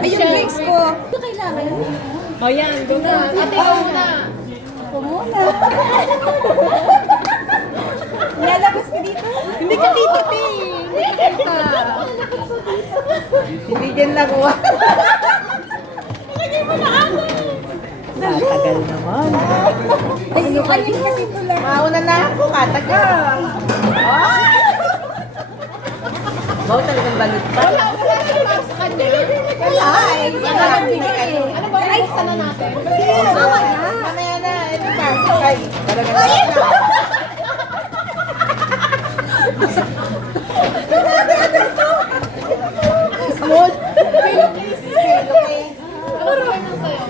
Ayun, drinks ko. Ito kailangan. O yan, doon na. Ate, ikaw muna. Ako muna. Nalabas ka dito? Hindi ka dito, Ti. Hindi ka kita. Hindi dyan nakuha. Lagay mo na ako. Tagal naman. Ay, yung kanin kasi ito lang. Mauna na ako, katagal. Wow, talagang balot pa. Wala na sa kanya. Wala. Ay, Ano ba yung buksan na natin? Mamaya na, ito pa. Ay, talagang balot na. Smooth. Ano ba yung sa'yo?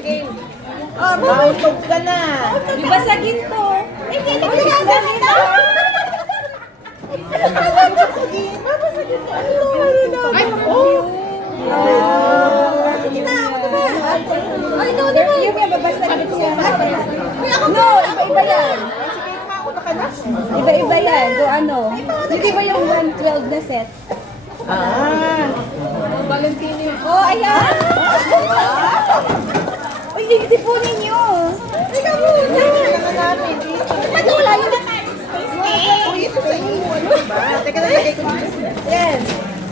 Game. Mautog ka na. Di ba sa ginto? Hindi ko gagawin na. Ay, oh! Sige na, ako ba? Ay, ikaw di ba? Yung babasa dito siya. No, iba-iba yan. Iba-iba yan. So ano? Hindi ba yung 112 na set? Valentino yun. Oh, ayan! Uy, hindi po ninyo. Ikaw muna. Ba't wala yun? Uy, ito sa iyo. Teka na, lagay ko dito. Yan.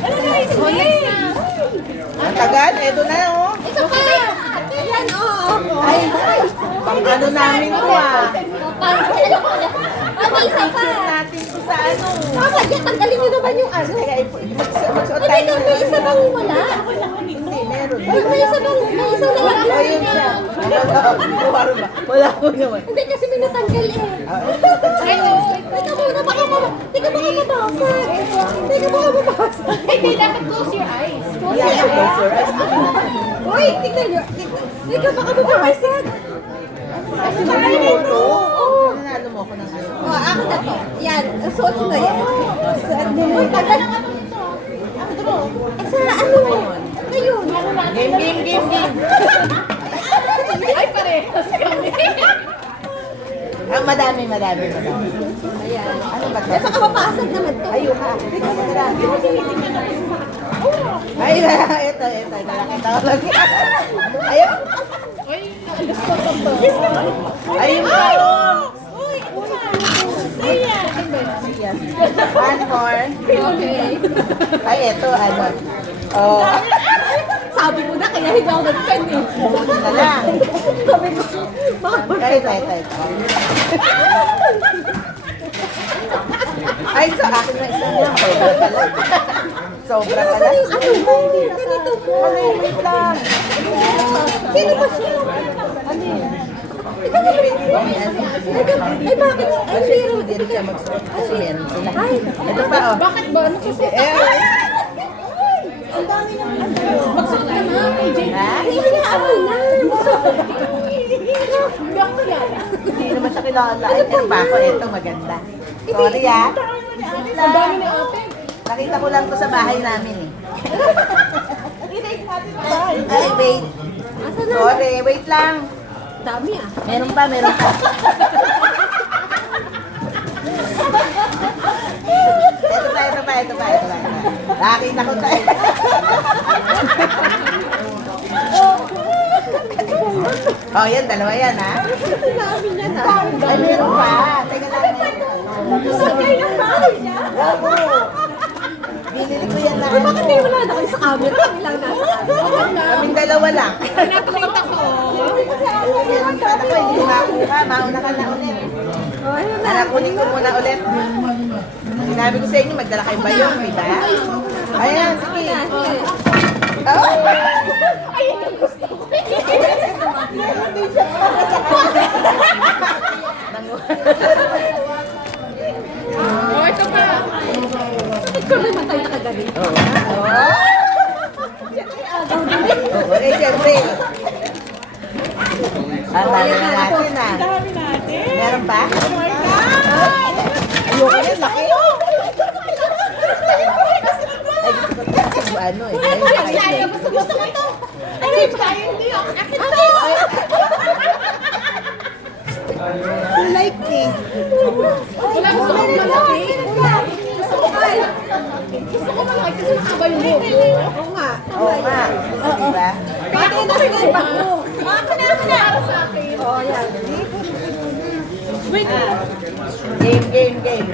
Ano na, space? Ang tagal, eto na oh. Ito pa. Ayan, oo. Ay, pang ano namin to ah. Ano isa pa? Natin to sa ano. Tama, yan. Tanggalin nyo naman yung ano. Teka, magsuot Ay, tayo. may isa bang wala? Hindi, meron. Ay, may isa bang, may isa na lang. Ayun siya. Wala ko naman. Hindi kasi may natanggal eh. Ay, oh! Teka muna, baka mabasag. Teka, baka mabasag. Hindi, dapat close your eyes. Wala ko close your eyes. Uy, tignan nyo. Teka, baka mabasag. Nanalo mo to? Nanalo mo ako ng ano. Oh, ako na to. Yan, suot mo na yan. Suot din mo. Tagal ng ano nito. Eh, sa ano mo? Ngayon. Game. Ay, parehas kami. Madami. Ayan. Ano ba Eh, to? baka mapasag naman to. Ayun ka. Ay, ito. Nakakita ko lang. Ayun. Uy, naalas ko to. Ayun ka. Uy, ito pa. Ayan. One more. Okay. Ay, ito, ano. Oh, Sabi mo na, kaya hindi ako nag-pen eh. buti na lang. Sabi ko, baka Ito. Ay, sa akin na isa lang. Sobra pala. Sobra pala. ano ba? Ganito po. Wait lang. Sino ba siya? Ano yun? Ay, bakit? Ay, Kasi meron. hindi rin siya magsuot. Kasi meron sila. Ay, Ito pa, oh. Bakit ba? Ano kasi? ang dami ng ano. Magsuot ka na, AJ. Ha? Hinayaan mo na. Hindi ako kilala. Hindi naman siya kilala. Ay, pero pa ako. Ito, maganda. Sorry, ah. Ang dami na ate. Nakita ko lang to sa bahay namin, eh. Ay, wait. Asa na? Sorry, wait lang. Dami ah. Meron pa. Ito pa. Nakita ko tayo. Oh, yan, dalawa yan, ha? Dami niya na. Ay, meron pa. Teka lang. Sakay ng bahay niya. Oo. Binili ko yan na ano. Bakit may wala na kayo sa camera? Kami lang nasa camera. Kaming dalawa lang. Pinapakita ko. Meron pa ako, hindi makuha. Mauna ka na ulit. Anak, kunin ko muna ulit. Sinabi ko sa inyo, magdala kayo bayong, di ba? Ayan, sige. Oh! Ay, ito gusto ko. Hindi siya para sa kanya. Oh, ito pa. Bakit ko namatay na kagabi? Oo. Oo, eh, siyempre. Ang dami na natin, ah. Meron pa? Ayoko yan, laki. Ay, gusto ko kasi ano eh. Ay, gusto ko to. Ay, tayo hindi ako. Akin to. Like me. Wala, gusto ko malaki. Gusto ko malaki kasi ba yung buhok? Oo nga. Oo nga. Diba? Pati na sila yung bag mo. Ako na. Para sa akin. Oo, yan. Wait. Game.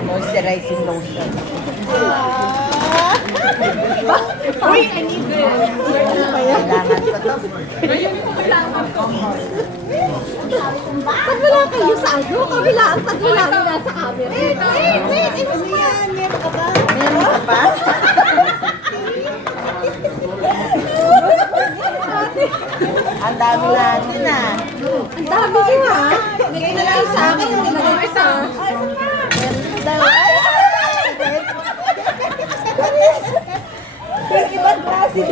Moisturizing lotion. Uy, I need this. Kailangan ko to. Ngayon ko kailangan ko. Pag wala kayo sa ano, kabila ang pag wala mo nasa camera. Wait. Ano yan? Meron ka ba? Meron ka pa? Ang dami natin ah. Ang dami ko ha. Nagay na lang sa akin, hindi na lang isa. Meron daw. Yung ibang klase.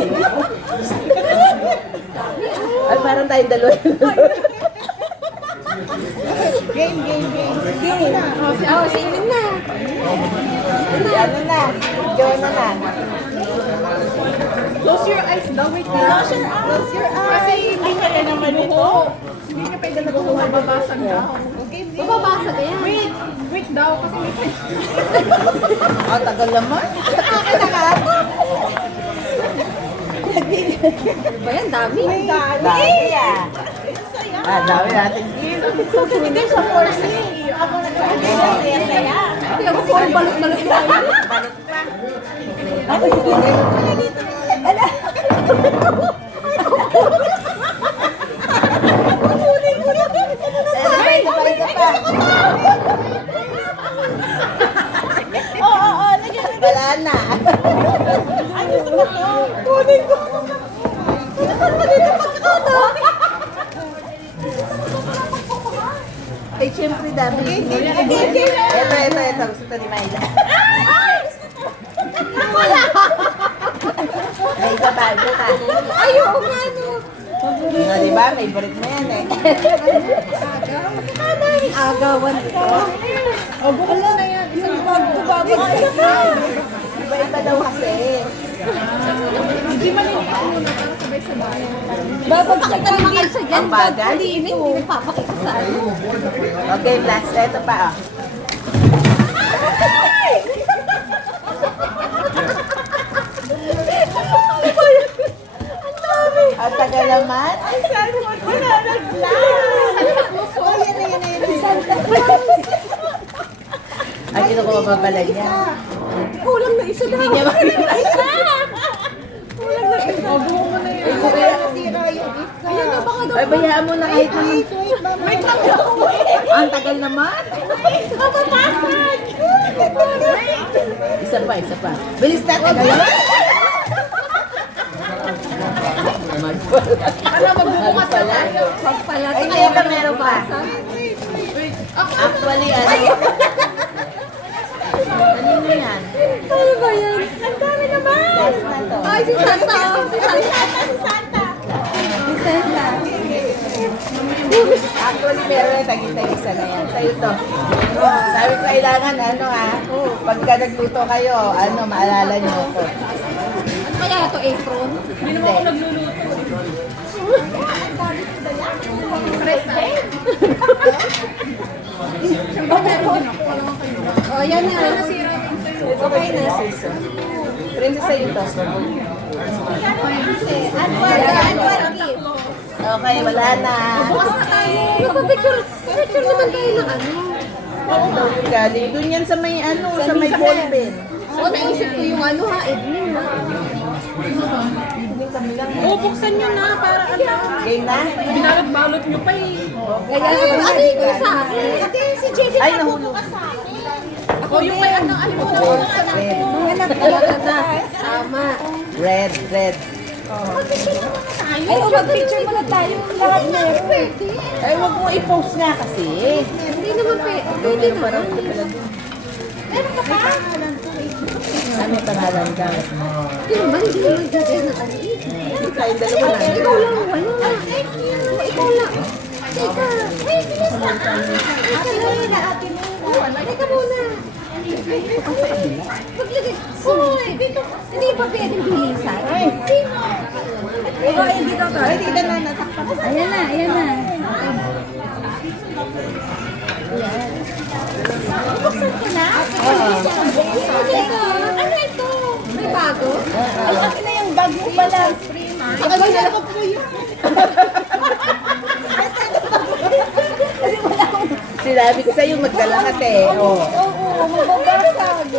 Ay, parang tayo dalawa. Game. Oo, sige na. Ano na? Joanna na. Close your eyes daw. Wait. Close your eyes. Kasi hindi kaya naman ito. Hindi niya pwede nagkukuha. Babasag daw. Mababasa ka yan. Wait daw. Kasi may Oh, tagal naman. Ano ba yan? Dami. Dami ah. Dami natin dito. hindi sa force. Ako nag-saya. Hindi ako parang balot-balot na yun. Ano yun? Isa pa. Wala na. Kunin ko. Ano pa naman dito pagkakataon? Ay, syempre dami. Ito. Gusto ni Myla. Wala. May isa pa. Ayaw nga no. Diba? Favorite mo yan eh. Agawan ito. O, bukod na yan. Isang bago. Iba daw kasi. Hindi man yung muna para sabay-sabay. Babagsak ka naman kayo sa dyan. Ang bagal. Hindi papakita sa ano. Okay, last. Ito pa oh. Ang tagal naman. Ay, saan mo? Wala nag-last. Oh, yan. Santa Claus. Ay, dito ko mababala niya. Kulang na isa daw. Hindi niya makita. Kulang na isa. O, buhok mo na yan. Nasira yung isa. Ayan na baka daw. Ay, bayaan mo na kahit naman. Wait lang daw. Ang tagal naman. Mapapasag. Isa pa. Bilis na, tagal naman. Ano, magbubukas na tayo. Pagpalat. Ay, kaya pa meron pa. Wait. Actually, ano? Ano mo yan? Ano ba yan? Ang dami naman. Last na to. Ay, si Santa. Si Santa. Actually, meron na tagitag-isa na yan. Sa'yo to. Sabi ko, kailangan, pagka nagluto kayo, maalala niyo ako. Ano kaya ito, apron? Hindi naman ako nagluluto. Oh, yan na. Okay na. Princess, sa'yo to. Anwar gift. Okay, wala na. Magpa-picture naman tayo ng ano. Ano daw yung galing? Doon yan sa may sa may ballpen. Oo, naisip ko yung ano ha, Edwin na. O, buksan nyo na para ano. Game na? Binalot-balot nyo pa eh. Kaya ano yung sa akin? Ate, si JJ Ay, nahulog. Ako yung may ano, alimutan ko ng anak Red. ko. Mga nagpalata na. Tama. Red. Ay, mag-picture muna tayo. Lahat na yun. Ay, wag mo i-post nga kasi. Hindi naman pwede naman. Meron ka pa? Ano pangalan ka? Hindi naman, hindi naman gagawin na tayo. Kain dalawa na. Ikaw lang, wala. Ikaw lang. Teka. Ay, bilis na. Teka lang na, ate mo. Teka muna. Maglagay. Hoy, dito. Hindi pa pwedeng bilisan. Ay. Hindi ka ka. Ay, tignan na, natakpan. Ayan na. Ayan. Buksan ko na. Ay, akin na yung bag mo pala. Akala ko po yun. Kasi wala akong... Sinabi ko sa'yo, magdala ka, te. Oh. Oo, mababasag.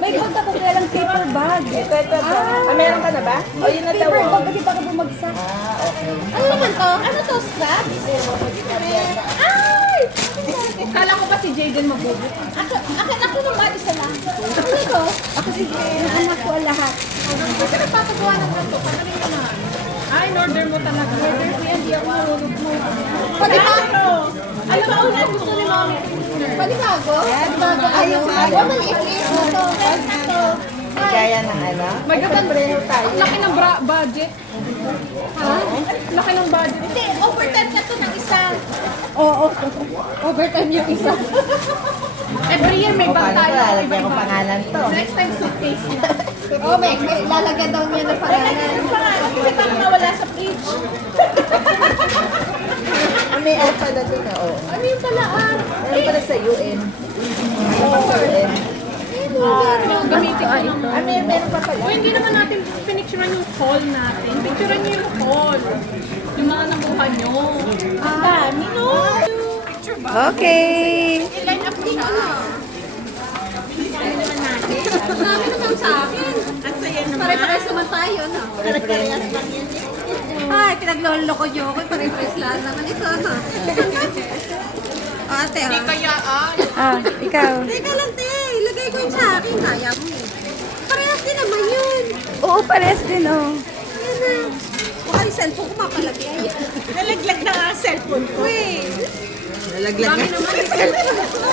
May bag ako kaya lang paper bag. Ito. Ah, meron ka na ba? O, yun na daw. Paper oh. bag kasi baka bumagsak. Ah, okay. Ano naman to? Ano to? Scraps? Ay! Kala ko pa si Jaden mabubukas. Ako naman, isa lang. Ano to? Ako si anak ko lahat. Kasi nagpapagawa ng ganito. Pagaling mo na. Ay, in-order mo talaga. Order ko yan, di ako marunong mo. Panibago! Ano ba una gusto ni Mami? Panibago? Panibago. Ayaw. Ayaw, maliit-liit na to. Na to. Gaya ng ano? Magaganda. Ang laki ng budget. Ha? Laki ng budget. Hindi, overtime na to ng isa. Oo. Overtime yung isa. Every year may O, bag paano tayo. ko lalagyan ko pangalan to? Next time suitcase na. Oo, may lalagyan daw niya ng pangalan. Kasi baka mawala sa fridge. Ah, may app pala doon na, oh. Ano yung talaan? Meron pala sa UN. UN. Gamitin ko. Ah, meron pa pala. O hindi naman natin pinicturean yung haul natin. Picturean nyo yung haul. Yung mga nakuha nyo. Ang dami, no? Okay. I-line up mo siya. Ang dami naman sa akin. Ang saya naman. Pare-pares naman tayo, no? Pare-parehas lang yan. Ay, pinaglolo ko nyo ako. Pare-pares lang naman ito, no? Ate, Hindi ha? kaya Ikaw. Teka lang, te. Ilagay ko yun sa akin. Kaya mo eh. Parehas din naman yun. Oo, pares din, oh. Yan na. Baka yung cellphone ko mapalagay. Nalaglag na nga ang cellphone ko eh. Nalaglag Dami na. naman yung cellphone ko.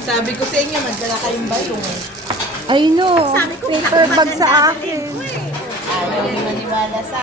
Sabi ko sa inyo, magdala kayong bayong. Ay, no. Sabi ko, Paper bag sa akin. Ayaw, hindi maniwala sa